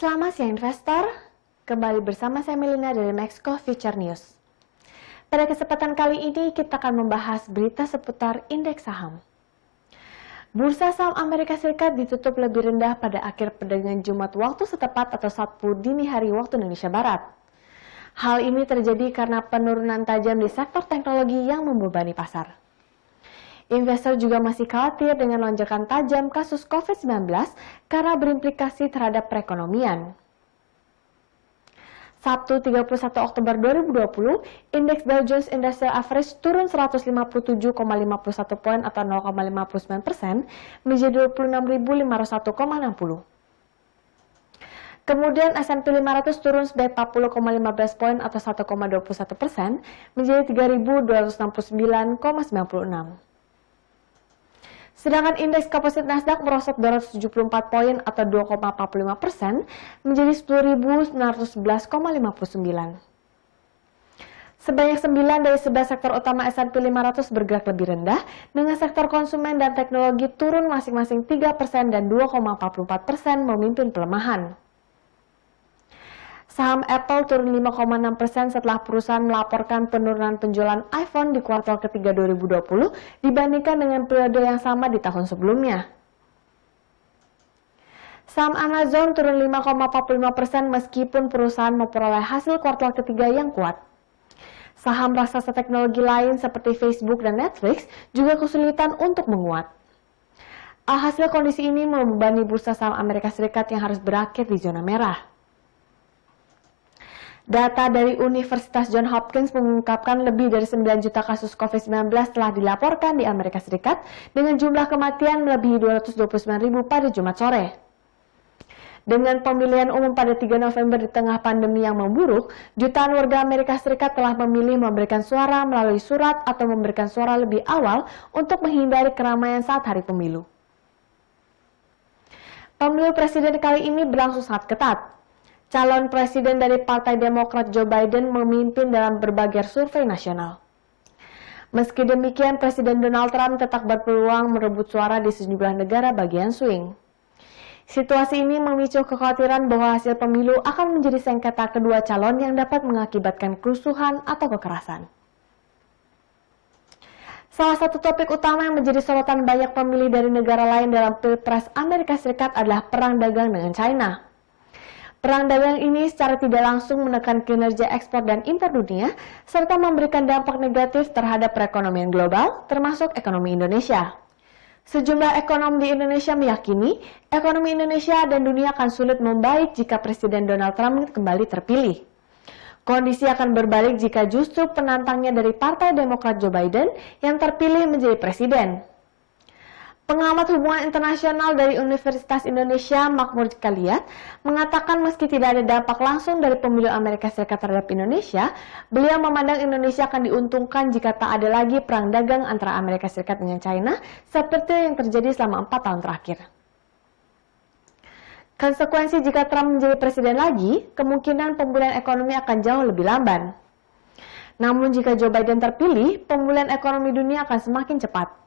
Selamat siang investor, kembali bersama saya Melina dari Maxco Future News. Pada kesempatan kali ini kita akan membahas berita seputar indeks saham. Bursa saham Amerika Serikat ditutup lebih rendah pada akhir perdagangan Jumat waktu setempat atau Sabtu dini hari waktu Indonesia Barat. Hal ini terjadi karena penurunan tajam di sektor teknologi yang membebani pasar. Investor juga masih khawatir dengan lonjakan tajam kasus COVID-19 karena berimplikasi terhadap perekonomian. Sabtu 31 Oktober 2020, indeks Dow Jones Industrial Average turun 157,51 poin atau 0,59% menjadi 26.501,60. Kemudian S&P 500 turun sebanyak 40,15 poin atau 1,21% menjadi 3.269,96. Sedangkan indeks komposit Nasdaq merosot 274 poin atau 2,45% menjadi 10.911,59. Sebanyak 9 dari 11 sektor utama S&P 500 bergerak lebih rendah, dengan sektor konsumen dan teknologi turun masing-masing 3% dan 2,44% memimpin pelemahan. Saham Apple turun 5,6% setelah perusahaan melaporkan penurunan penjualan iPhone di kuartal ketiga 2020 dibandingkan dengan periode yang sama di tahun sebelumnya. Saham Amazon turun 5,45% meskipun perusahaan memperoleh hasil kuartal ketiga yang kuat. Saham raksasa teknologi lain seperti Facebook dan Netflix juga kesulitan untuk menguat. Alhasil kondisi ini membebani bursa saham Amerika Serikat yang harus berakhir di zona merah. Data dari Universitas Johns Hopkins mengungkapkan lebih dari 9 juta kasus COVID-19 telah dilaporkan di Amerika Serikat dengan jumlah kematian melebihi 229.000 pada Jumat sore. Dengan pemilihan umum pada 3 November di tengah pandemi yang memburuk, jutaan warga Amerika Serikat telah memilih memberikan suara melalui surat atau memberikan suara lebih awal untuk menghindari keramaian saat hari pemilu. Pemilu presiden kali ini berlangsung sangat ketat. Calon presiden dari Partai Demokrat Joe Biden memimpin dalam berbagai survei nasional. Meski demikian, Presiden Donald Trump tetap berpeluang merebut suara di sejumlah negara bagian swing. Situasi ini memicu kekhawatiran bahwa hasil pemilu akan menjadi sengketa kedua calon yang dapat mengakibatkan kerusuhan atau kekerasan. Salah satu topik utama yang menjadi sorotan banyak pemilih dari negara lain dalam Pilpres Amerika Serikat adalah perang dagang dengan China. Perang dagang ini secara tidak langsung menekan kinerja ekspor dan impor dunia, serta memberikan dampak negatif terhadap perekonomian global, termasuk ekonomi Indonesia. Sejumlah ekonom di Indonesia meyakini, ekonomi Indonesia dan dunia akan sulit membaik jika Presiden Donald Trump kembali terpilih. Kondisi akan berbalik jika justru penantangnya dari Partai Demokrat Joe Biden yang terpilih menjadi presiden. Pengamat hubungan internasional dari Universitas Indonesia, Makmur Kaliat, mengatakan meski tidak ada dampak langsung dari pemilu Amerika Serikat terhadap Indonesia, beliau memandang Indonesia akan diuntungkan jika tak ada lagi perang dagang antara Amerika Serikat dengan China, seperti yang terjadi selama 4 tahun terakhir. Konsekuensi jika Trump menjadi presiden lagi, kemungkinan pemulihan ekonomi akan jauh lebih lamban. Namun jika Joe Biden terpilih, pemulihan ekonomi dunia akan semakin cepat.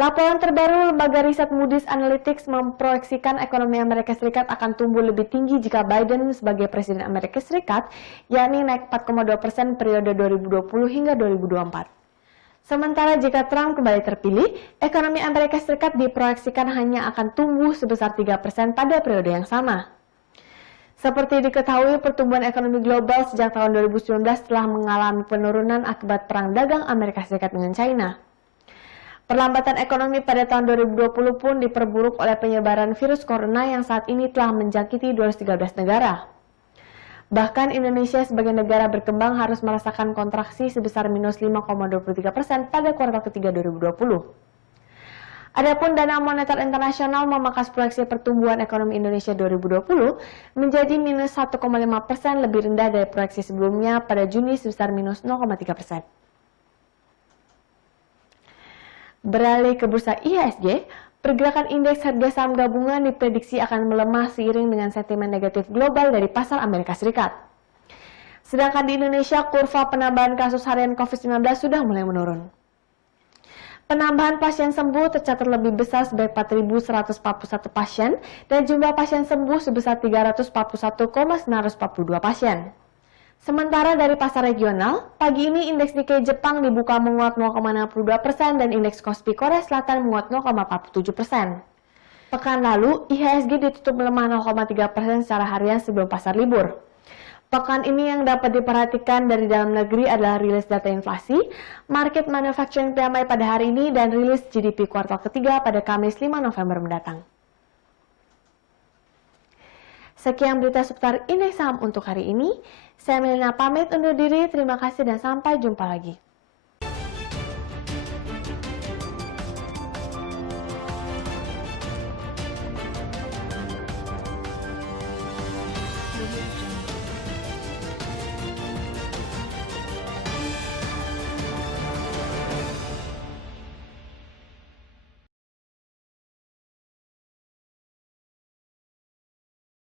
Laporan terbaru lembaga riset Moody's Analytics memproyeksikan ekonomi Amerika Serikat akan tumbuh lebih tinggi jika Biden sebagai Presiden Amerika Serikat, yakni naik 4,2% periode 2020 hingga 2024. Sementara jika Trump kembali terpilih, ekonomi Amerika Serikat diproyeksikan hanya akan tumbuh sebesar 3% pada periode yang sama. Seperti diketahui, pertumbuhan ekonomi global sejak tahun 2019 telah mengalami penurunan akibat perang dagang Amerika Serikat dengan China. Perlambatan ekonomi pada tahun 2020 pun diperburuk oleh penyebaran virus corona yang saat ini telah menjangkiti 213 negara. Bahkan Indonesia sebagai negara berkembang harus merasakan kontraksi sebesar minus 5,23% pada kuartal ketiga 2020. Adapun Dana Moneter Internasional memangkas proyeksi pertumbuhan ekonomi Indonesia 2020 menjadi minus 1,5% lebih rendah dari proyeksi sebelumnya pada Juni sebesar minus 0,3%. Beralih ke bursa IHSG, pergerakan indeks harga saham gabungan diprediksi akan melemah seiring dengan sentimen negatif global dari pasar Amerika Serikat. Sedangkan di Indonesia, kurva penambahan kasus harian COVID-19 sudah mulai menurun. Penambahan pasien sembuh tercatat lebih besar sebanyak 4.141 pasien dan jumlah pasien sembuh sebesar 341,942 pasien. Sementara dari pasar regional, pagi ini indeks Nikkei Jepang dibuka menguat 0,62% dan indeks Kospi Korea Selatan menguat 0,47%. Pekan lalu, IHSG ditutup melemah 0,3% secara harian sebelum pasar libur. Pekan ini yang dapat diperhatikan dari dalam negeri adalah rilis data inflasi, market manufacturing PMI pada hari ini, dan rilis GDP kuartal ketiga pada Kamis 5 November mendatang. Sekian berita seputar indeks saham untuk hari ini. Saya Melina pamit undur diri, terima kasih dan sampai jumpa lagi.